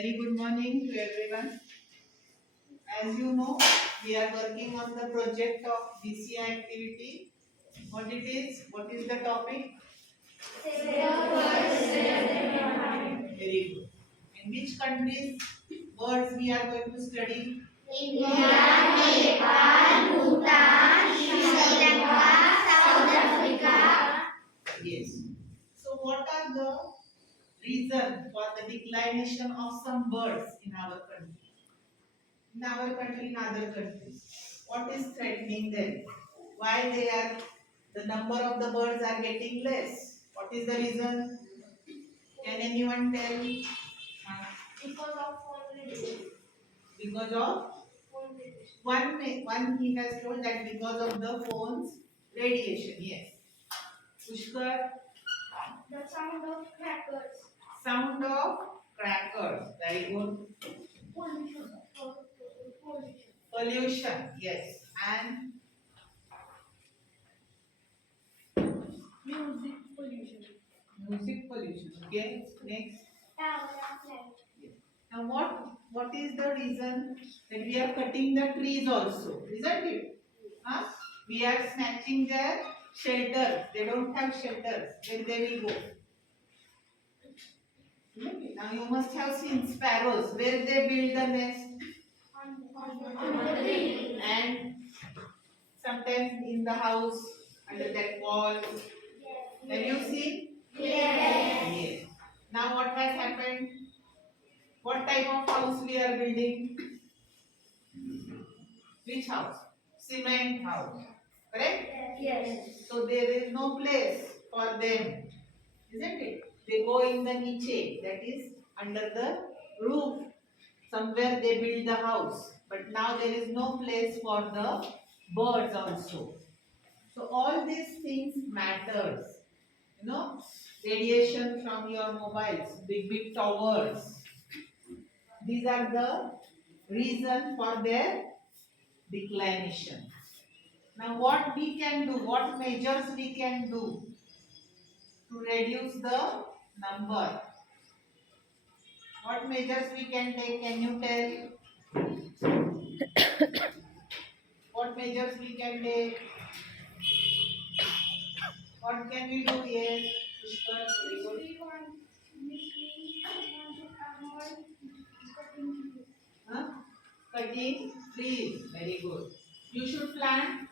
Very good morning to everyone. As you know, we are working on the project of BCI activity. What it is? What is the topic? Very good. In which countries words we are going to study? Yes. So what are the reason for the declination of some birds in our country? In other countries. What is threatening them? Why the number of the birds are getting less? What is the reason? Can anyone tell? Because of one he has told that because of the phone's radiation. Yes. Pushkar. The sound of crackers. Sound of crackers. Very good. Pollution. Pollution. Yes. And Music pollution. music pollution. Okay. Next. Tower light. Now what is the reason that we are cutting the trees also? Isn't it? Huh? We are snatching their shelters. They don't have shelters. Where they will go? Now you must have seen sparrows. Where they build the nest? On the tree. And sometimes in the house under that wall. Have you seen? Yes. Now what has happened? What type of house we are building? Which house? Cement house. Correct? Yes. So there is no place for them, isn't it? They go in the niche, that is under the roof. Somewhere they build the house. But now there is no place for the birds also. So all these things matters. Radiation from your mobiles, big towers. These are the reason for their declination. Now what we can do, what measures we can do to reduce the number? What measures we can take? Can you tell? What measures we can take? What can we do? Yes, Pushkar, very good. We want to avoid cutting trees. Huh? Cutting trees, very good. You should plant